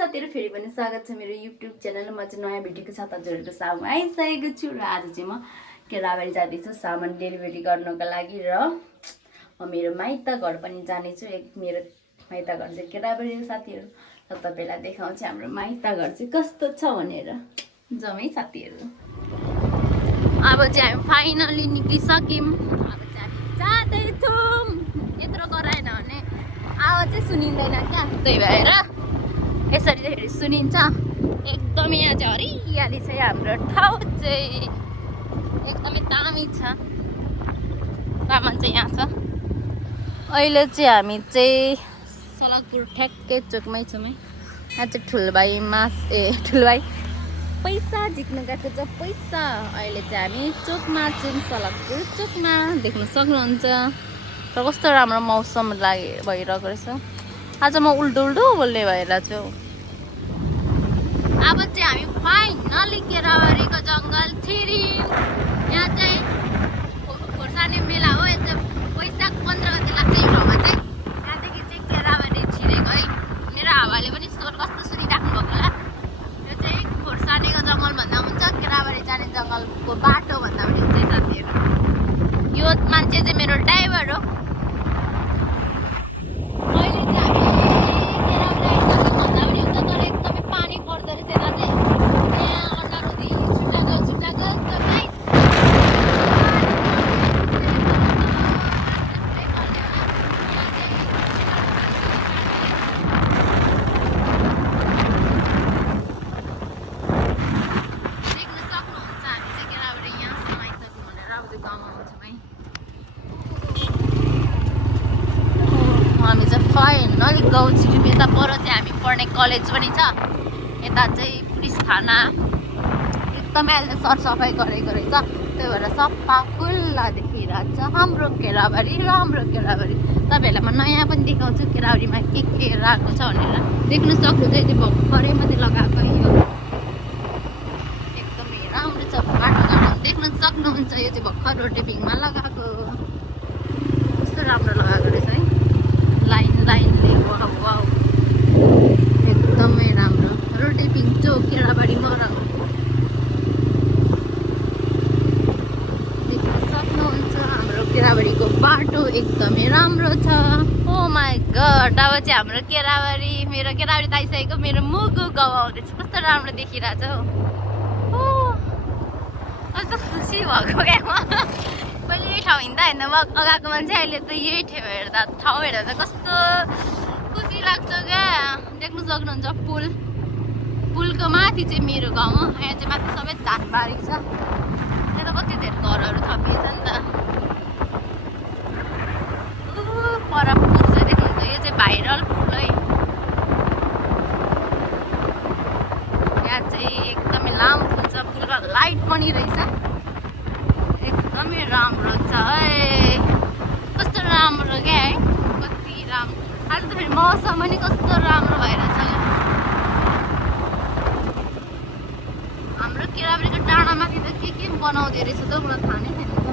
साथीहरु फेरि पनि स्वागत छ मेरो YouTube च्यानलमा। म चाहिँ नयाँ भिडियोको साथ हजुरहरुको सामु आइसकेको छु र आज चाहिँ म केराबारी जाँदैछु सामान डेलिभरी गर्नको लागि र म मेरो माइत घर पनि जाने छु। मेरो माइत घर चाहिँ केराबारी साथीहरु र तपाईलाई देखाउँछु हाम्रो माइत घर चाहिँ कस्तो छ भनेर। जमै साथीहरु अब चाहिँ हामी फाइनली निक्लिसक्यौं। अब चाहिँ हामी जाँदैछौं। यत्रो गराएन भने आवाज चाहिँ सुनिँदैन क्या, त्यही भएर यसरी चाहिँ सुनिन्छ। एकदमै यहाँ चाहिँ हरियाली छ। हाम्रो ठाउँ चाहिँ एकदमै दामी छ। सामान चाहिँ यहाँ छ। अहिले चाहिँ हामी चाहिँ सलकपुर ठ्याक्कै चोकमै छौँ है। यहाँ चाहिँ ठुलबाई ठुलबाई पैसा झिक्नु गएको छ। पैसा अहिले चाहिँ हामी चोकमा छौँ, सलकपुर चोकमा देख्न सक्नुहुन्छ। र कस्तो राम्रो मौसम भइरहेको रहेछ। आज म उल्टो बोल्ने भइरहेको छु। अब चाहिँ हामी फाइनली केराबारीको जङ्गल छिर्यौं। यहाँ चाहिँ खोर्सानी मेला हो। यो चाहिँ वैशाख 15 गते लाग्छ। यो ठाउँमा चाहिँ यहाँदेखि चाहिँ केराबारी छिरेको है। मेरो हावाले पनि स्वर कस्तो सुनिराख्नु भएको होला। यो चाहिँ खोर्सानीको जङ्गल भन्दा हुन्छ, केराबारी जाने जङ्गलको बाटो भन्दा पनि हुन्छ साथीहरु। यो मान्छे चाहिँ मेरो ड्राइभर हो। हामी चाहिँ फाइनली गाउँ छिर्यौं। यता पर चाहिँ हामी पढ्ने कलेज पनि छ। यता चाहिँ पुलिस थाना एकदमै अहिले सरसफाइ गरेको रहेछ। त्यही भएर सफा खुल्ला देखिरहेको छ हाम्रो केराबारी। राम्रो केराबारी तपाईँहरूलाई म नयाँ पनि देखाउँछु केराबारीमा के रहेको छ भनेर। देख्नु सक्नुहुन्छ। यो चाहिँ भर्खरै मात्रै लगाएको यो एकदमै राम्रो छ। बाटोघाटो देख्न सक्नुहुन्छ। यो चाहिँ भर्खर रोटेपिङमा लगाएको कस्तो राम्रो लगाएको रहेछ है। लाइनले वाउ एकदमै राम्रो। रोटेपिङ चोक केराबारी मोरङ देख्न सक्नुहुन्छ। हाम्रो केराबारीको बाटो एकदमै राम्रो छ। ओ माई गड। अब चाहिँ हाम्रो केराबारी, मेरो केराबारी त आइसकेको। मेरो मुगु गाउँ आउँदैछ। कस्तो राम्रो देखिरहेछ हो। कस्तो खुसी भएको क्या म। पहिले यही ठाउँ हिँड्दा अगाएको मान्छे, अहिले त यही ठाउँ हेर्दा त कस्तो खुसी लाग्छ क्या। देख्नु सक्नुहुन्छ पुलको माथि चाहिँ मेरो गाउँ हो। यहाँ चाहिँ माथि सबै धानबारी छ। यहाँ त कति धेरै घरहरू थपिएछ नि त। पर पुल चाहिँ देख्नुहुन्छ। यो चाहिँ भाइरल पुल है। यहाँ चाहिँ एकदमै लामो पुल छ। पुलमा लाइट पनि रहेछ। एकदमै राम्रो छ है। कस्तो राम्रो क्या है। कति राम्रो। आज त फेरि मौसम पनि कस्तो राम्रो भइरहेछ क्या। हाम्रो केराबारीको डाँडामाथि त के बनाउँदै रहेछ त मलाई थाहा नै थिएन त।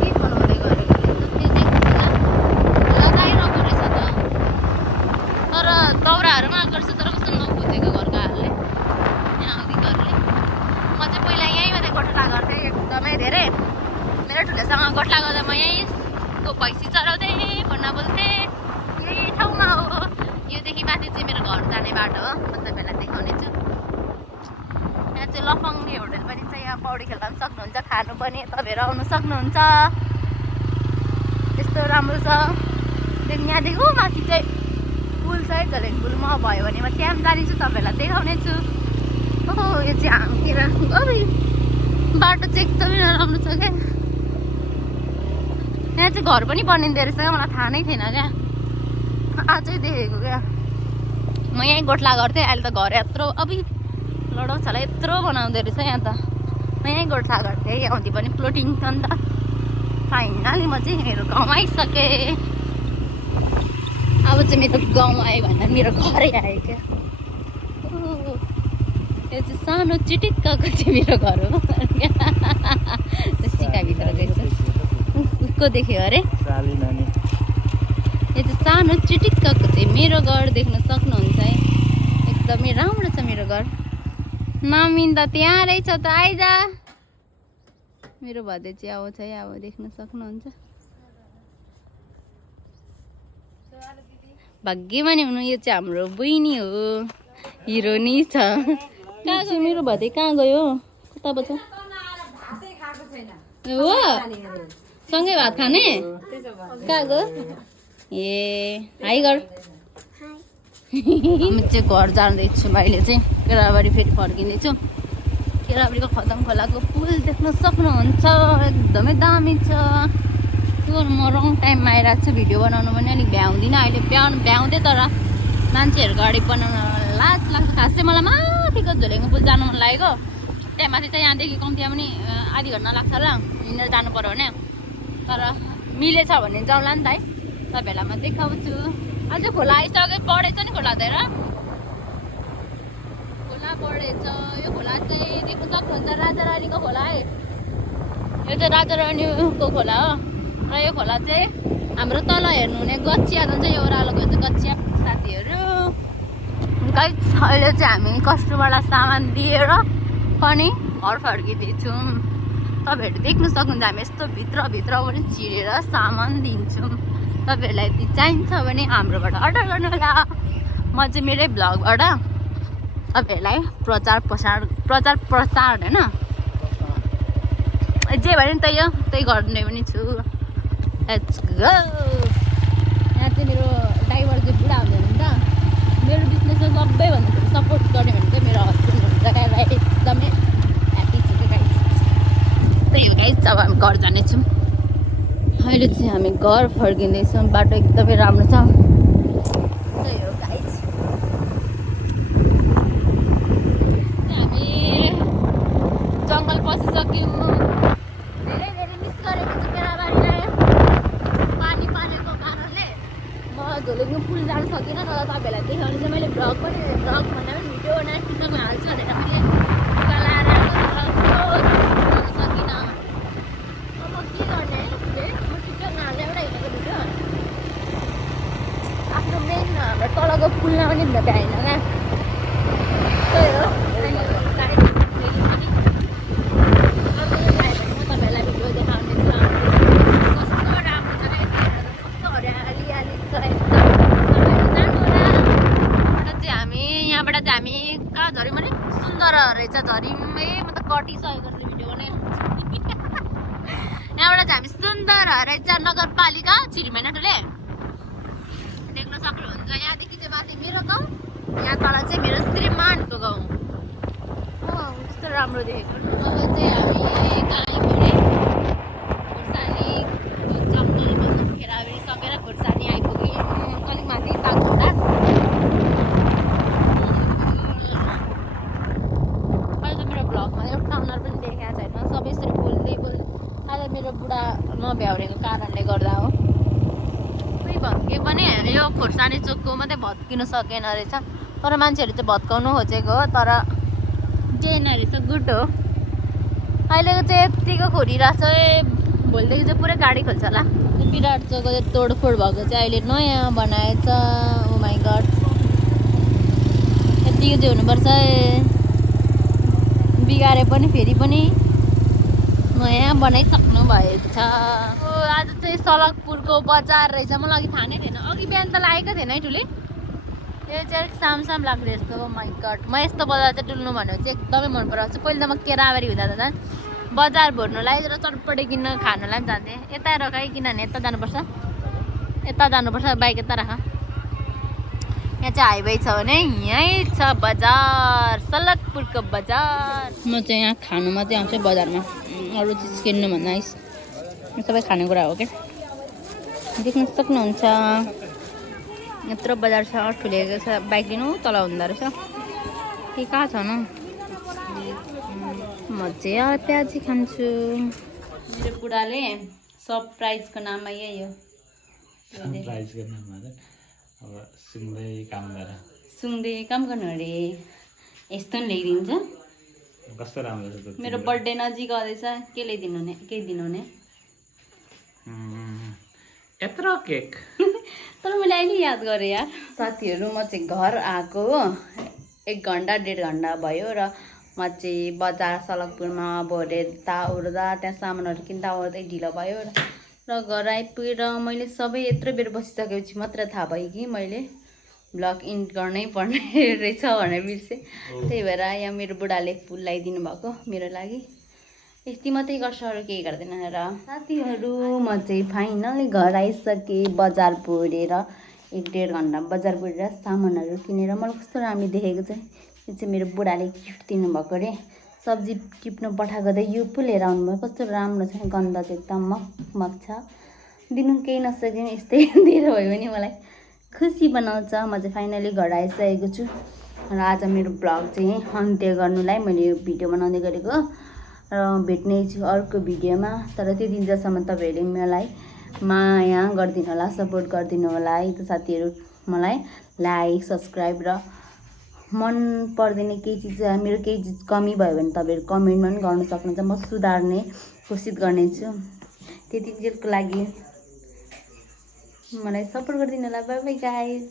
के बनाउँदै गरेको रहेछ त्यो चाहिँ लगाइरहेको रहेछ त। तर दाउराहरूमा आएको रहेछ। तर कस्तो नखुचेको घरको हालले यहाँ घरले। म चाहिँ पहिला यहीँ मात्रै गोठला गर्थेँ एकदमै धेरै। मेरो ठुलोसँग गोठला गर्दा म यहीँको भैँसी चराउँथेँ, फोनमा बोल्थेँ। यही ठाउँमा हो। योदेखि माथि चाहिँ मेरो घर जाने बाटो हो। म तपाईँलाई देखाउने छु। यहाँ चाहिँ लफङ्गी होटल पनि छ। यहाँ पौडी खेल्न पनि सक्नुहुन्छ, खानु पनि तपाईँहरू आउनु सक्नुहुन्छ। यस्तो राम्रो छ। यहाँदेखि माथि चाहिँ पुल छ है, झलेन पुल। म भयो भने म त्यहाँ पनि जानेछु, तपाईँहरूलाई देखाउने छु। ओहो यो चाहिँ हामीतिर बाटो चाहिँ एकदमै राम्रो छ क्या। यहाँ चाहिँ घर पनि बनिँदो रहेछ क्या। मलाई थाहा नै थिएन क्या, आजै देखेको क्या। म यहीँ गोठला गर्थेँ। अहिले त घर यत्रो लडाउ छ होला यत्रो बनाउँदो रहेछ यहाँ त। म यहीँ गोठला गर्थेँ। आउँदै पनि फ्लोटिङ छ नि त। फाइनली म चाहिँ मेरो गाउँ आइसकेँ। अब चाहिँ मेरो गाउँ आयो भन्दा मेरो घरै आयो क्या। यो चाहिँ सानो चिटिक्कको चाहिँ मेरो घर हो। सिकाभित्र रहेछ। उसको देख्यो अरे। यो चाहिँ सानो चिटिक्कको चाहिँ मेरो घर देख्न सक्नुहुन्छ है। घर नमिन्दा त्यहाँ रहेछ त आइजा मेरो भदे चाहिँ आउँछ है अब देख्न सक्नुहुन्छ भाग्यमानी हुनु यो चाहिँ हाम्रो बहिनी हो हिरोनी छ कहाँ गयो मेरो भदे कहाँ गयो कता बछ हो सँगै भात खाने कहाँ गयो ए हाई गर म चाहिँ घर जाँदैछु अहिले चाहिँ केराबारी फेरि फर्किँदैछु केराबारीको खतम खोलाको पुल देख्न सक्नुहुन्छ एकदमै दामी छ म रङ टाइममा आइरहेको छु भिडियो बनाउनु पनि अलिक भ्याउँदिनँ अहिले भ्याउँदै तर मान्छेहरूको अगाडि बनाउन लाज लाग्छ खास चाहिँ मलाई माथिको झोलेङ्गो पुल जानु मन लागेको त्यहाँ माथि चाहिँ यहाँदेखि कम्तीमा पनि आधी घन्टा लाग्छ होला हिँडेर जानु पर्यो भने तर मिलेछ भने जाउँला नि त है तपाईँहरूलाई म देखाउँछु अझै खोला आइसक्यो बढेछ नि खोला धेरै खोला बढेछ यो खोला चाहिँ देख्नु सक्नुहुन्छ राजारानीको खोला है यो चाहिँ राजारानीको खोला हो र यो खोला चाहिँ हाम्रो तल हेर्नुहुने गचिया जान्छ यो ओह्रालोको चाहिँ गचिया साथीहरू गाइस अहिले चाहिँ हामी कस्टमरलाई सामान दिएर पनि घर फर्किँदैछौँ तपाईँहरू देख्नु सक्नुहुन्छ हामी यस्तो भित्र पनि छिरेर सामान दिन्छौँ तपाईँहरूलाई यदि चाहिन्छ भने हाम्रोबाट अर्डर गर्नु होला म चाहिँ मेरै भ्लगबाट तपाईँहरूलाई प्रचार प्रसार होइन जे भने त्यही गर्ने पनि छु लेट्स गो यहाँ चाहिँ मेरो ड्राइभर चाहिँ बुढा हुँदैन नि त मेरो बिजनेसमा सबैभन्दा धेरै सपोर्ट गर्ने भनेको मेरो हस्बेन्ड हुन्छ गाईलाई एकदमै ह्याप्पी छु क्या गाइस त्यही हो गाइस अब हामी घर जानेछौँ अहिले चाहिँ हामी घर फर्किँदैछौँ बाटो एकदमै राम्रो छ त्यही हो गाइस हामी जङ्गल पसिसक्यौँ धेरै मिस गरेको छु केराबारीलाई पानीको कारणले म झोलुङ्गे पुल जानु सकिनँ तर तपाईँहरूलाई देखाउने चाहिँ मैले भ्लग भन्दा पनि भिडियो बनाएर टिकटकमा हाल्छु भनेर मैले लगाएर सकिनँ अब के गर्ने म टिकटकमा हालेर एउटा हिँडेको भिडियो आफ्नो मेन हाम्रो तलको पुलमा पनि भ्याएन क्या त्यही हो हामी कहाँ झऱ्यौँ भने सुन्दर रहेछ झरिमै म त कटिसकेको भिडियो बनाइहाल्छु यहाँबाट चाहिँ हामी सुन्दर रहेछ नगरपालिका छिरिमेना ठुले देख्न सक्नुहुन्छ यहाँदेखि चाहिँ माथि मेरो गाउँ यहाँ तल चाहिँ मेरो श्रीमानको गाउँ कस्तो राम्रो देखेको अब चाहिँ हामी कहाँ आइपुग्ने खोर्सानी जङ्गल भन्नु केराबारी सकेर खोर्सानी आइपुग्यौँ अलिक माथि बागडोग्रा एउटा अनुहार पनि देखाएको छैन सबै यसरी बोल्दै आज मेरो बुढा नभ्याउनेको कारणले गर्दा हो कोही भत्के पनि यो खोर्सानी चोकको मात्रै भत्किन सकेन रहेछ तर मान्छेहरू चाहिँ भत्काउनु खोजेको हो तर जेन रहेछ गुड हो अहिलेको चाहिँ यत्तिको खोरिरहेको छ भोलिदेखि चाहिँ पुरै गाडी खोल्छ होला विराट चोकको चाहिँ तोडफोड भएको चाहिँ अहिले नयाँ बनाएछ ओ माई गड यत्तिको चाहिँ हुनुपर्छ बिगारे पनि फेरि पनि नयाँ बनाइसक्नु भएको छ आज चाहिँ सलकपुरको बजार रहेछ मलाई अघि थाहा नै थिएन अघि बिहान त लागेको थिएन है ठुली यो चाहिँ साम लाग्ने जस्तो माइ गड म यस्तो बजार चाहिँ डुल्नु भनेको चाहिँ एकदमै मन पराउँछु पहिला त म केराबारी हुँदा त बजार भर्नुलाई र चटपटे किन्न खानुलाई पनि जान्थेँ यता रखाइ किनभने यता जानुपर्छ बाइक यता राख यहाँ चाहिँ हाइवे छ भने यहीँ छ बजार सलकपुरको बजार म चाहिँ यहाँ खानु मात्रै आउँछु बजारमा अरू चिज किन्नु भन्दा सबै खानेकुरा हो क्या देख्न सक्नुहुन्छ यत्रो बजार छ ठुलेको छ बाइक लिनु तल हुँदो रहेछ के कहाँ छ न म चाहिँ प्याजी खान्छु मेरो बुढाले सरप्राइजको नाममा यही हो सुँग्दै काम गर्नु अरे यस्तो नि ल्याइदिन्छ कस्तो राम्रो छ मेरो बर्थडे नजिक आउँदैछ के ल्याइदिनु हुने के दिनु हुने यत्रो केक तर मैले अहिले याद गरेँ यार साथीहरू म चाहिँ घर आएको हो 1 घन्टा 1.5 घन्टा भयो र म चाहिँ बजार सलकपुरमा भोरे उड्दा त्यहाँ सामानहरू किन्दा ओर्दै ढिलो भयो र घर आइपुगेर मैले सबै यत्रो बेर बसिसकेपछि मात्र थाहा भयो कि मैले ब्लग इन्ड गर्नै पर्ने रहेछ भनेर बिर्सेँ। त्यही भएर यहाँ मेरो बुढाले फुल लगाइदिनु भएको मेरो लागि। यति मात्रै गर्छ, अरू केही गर्दैन। र साथीहरू म चाहिँ फाइनली घर आइसकेँ बजार पुगेर 1.5 घन्टा बजार पुगेर सामानहरू किनेर। मलाई कस्तो राम्रो देखेको चाहिँ यो चाहिँ मेरो बुढाले गिफ्ट दिनुभएको अरे। सब्जी टिप्नु पठाएको त यो पो लिएर आउनुभयो, कस्तो राम्रो छ, गन्ध चाहिँ एकदम मगमग छ। दिनु केही नसके यस्तै दिएर भयो भने मलाई खुसी बनाउँछ। म चाहिँ फाइनली घर आइसकेको छु र आज मेरो ब्लग चाहिँ अन्त्य गर्नुलाई मैले यो भिडियो बनाउँदै गरेको र भेट्ने छु अर्को भिडियोमा। तर त्यो दिनसम्म तपाईँहरूले मलाई माया गरिदिनु होला, सपोर्ट गरिदिनु होला है त साथीहरू। मलाई लाइक सब्सक्राइब र मन पर्दैन केही चिज मेरो केही चिज कमी भयो भने तपाईँहरू कमेन्टमा पनि गर्न सक्नुहुन्छ, म सुधार्ने कोसिस गर्नेछु। त्यति चिजको लागि मलाई सपोर्ट गरिदिनु होला। Bye bye guys.